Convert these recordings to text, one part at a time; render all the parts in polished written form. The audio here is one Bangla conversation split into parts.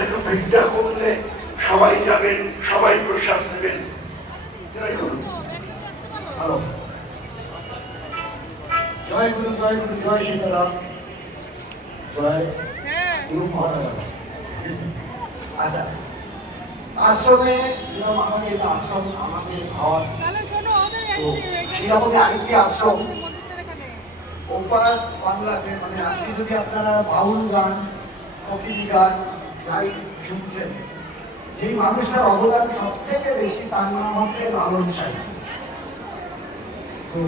একটু ভিড়টা করলে সবাই যাবেন, সবাই প্রসাদ নেবেন। জয় গুরু, জয় গুরু, জয় সীতারাম, জয় গুরু মহারাজ। আচ্ছা, আশ্রমে আমাকে আশ্রম আমাকে খাওয়ার সেরকম আরেকটি আশ্রম ওপার বাংলাতে, মানে আজকে যদি আপনারা বাউল গান, ফকিরি গান যাই শুনছেন, যেই মানুষটার অবদান সব থেকে বেশি তার নাম হচ্ছে লালন সাঁইজি। তো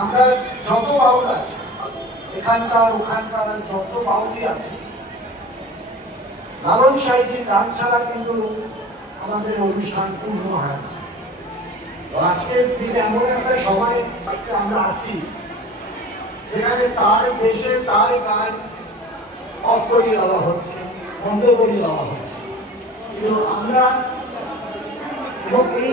আমরা যত বাউল আছি এখানকার ওখানকার যত বাউলই আছে, লালন সাঁইজির গান ছাড়া কিন্তু আমাদের অনুষ্ঠান পূর্ণ হয় না। তো আজকের দিনে এমন একটা সময় আমরা আছি যেখানে তার দেশে তার গান অফ করিয়ে দেওয়া হচ্ছে, বন্ধ করিয়ে দেওয়া হচ্ছে। কিন্তু আমরা এবং এই